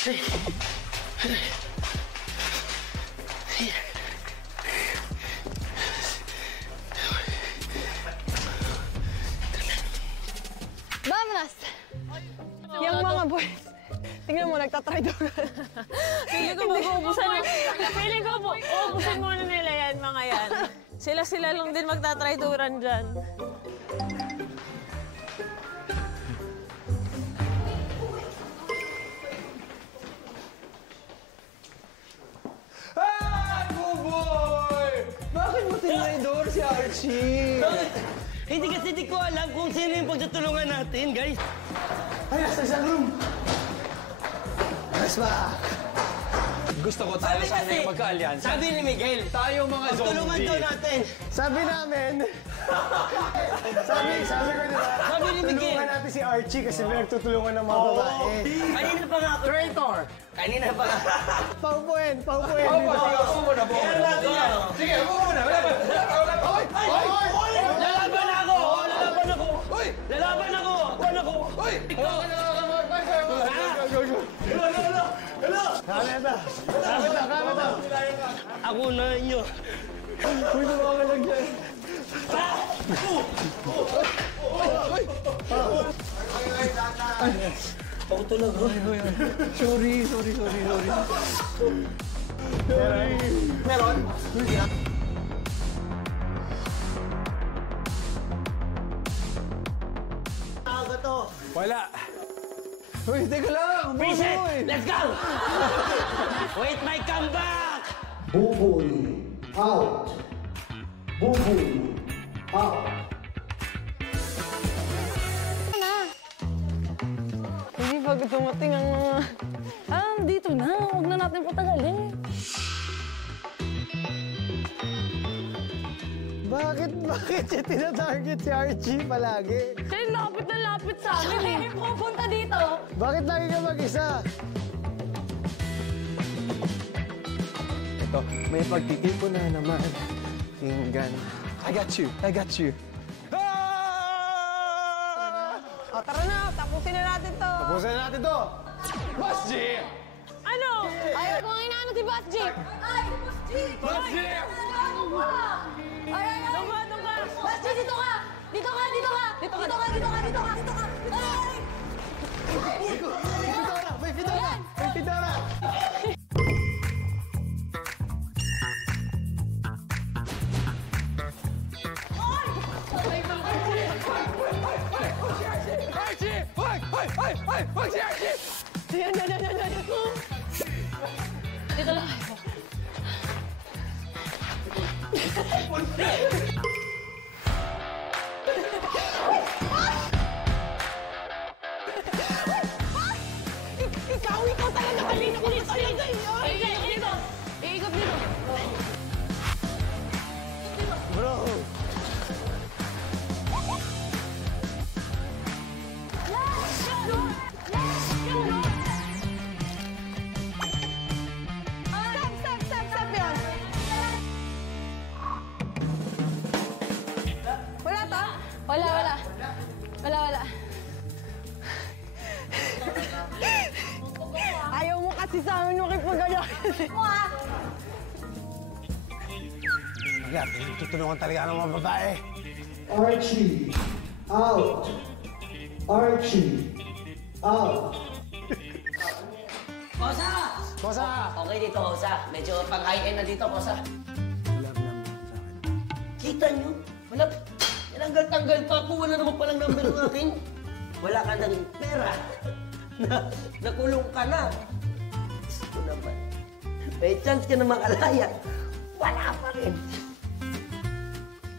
Vamanos! Yung mga boys, tingnan mo, nagtatraydoran. Feeling ko mag-uubusan na. Feeling ko uubusan muna nila yan, mga yan. Sila-sila lang din magtatraydoran dyan. Bakit mo tinaydor si Archie? Hindi kasi di ko alam kung sino yung pagtutulungan natin, guys. Ay, nasa isang room! Mas ba? Gusto ko tayo sana yung magka-alyansa. Sabi ni Miguel, tayo mga zombie. tulungan daw natin. Sabi namin, sabi ko nila, Sabi ni Miguel, tulungan natin si Archie kasi may nagtutulungan ng mga babae. kanina pa nga ako. Traitor! Kanina pa nga. Paupuin! Upo muna. Sige, upo muna. Lalaban ako! Lalaban ako! Kameta! Ako na inyo. Uy, tumawa lang dyan. Ako talaga. Sorry. Meron? Ako to. Wala. Uy, teka lang. Reset! Let's go! Wait my comeback! Buboy out. Buboy out. Hindi pag dumating ang mga... dito na. Huwag na natin patagalin. Bakit siya tinatarget si Archie palagi? Siya yung lapit na lapit sa amin eh. Siya pupunta dito. Bakit lagi ka mag-isa? Ito, may pagtitipo na naman. Tinggan. I got you. O, tara na. Tapusin na natin to. Tapusin na natin to. Boss G! Ano? Ayaw ko nga inaano si Boss Jeep. Ay, Boss Jeep! Boss G! Ay! Doon ka! Boss Jeep, dito ka! Dito ka! Ay! May pitora! Archie! Hoy, si Archie! Yan. Dito lang. Ikaw talaga kanina ko dito. Iikot dito. Bro! Stop yun. Wala to? Wala. Ayaw mo kasi sa amin makipag-ano. Ayan, tutulungan talaga ng mga babae. Archie out. Kosa! Okay dito, Kosa. Medyo pang-high-end na dito, Kosa. Wala ka naman sa akin. Kita nyo? Wala. Tinanggal-tanggal pa ako. Wala naman palang number ng akin. Wala ka ng pera. Nakulong ka na. Gusto naman. May chance ka na makalaya. Wala pa rin.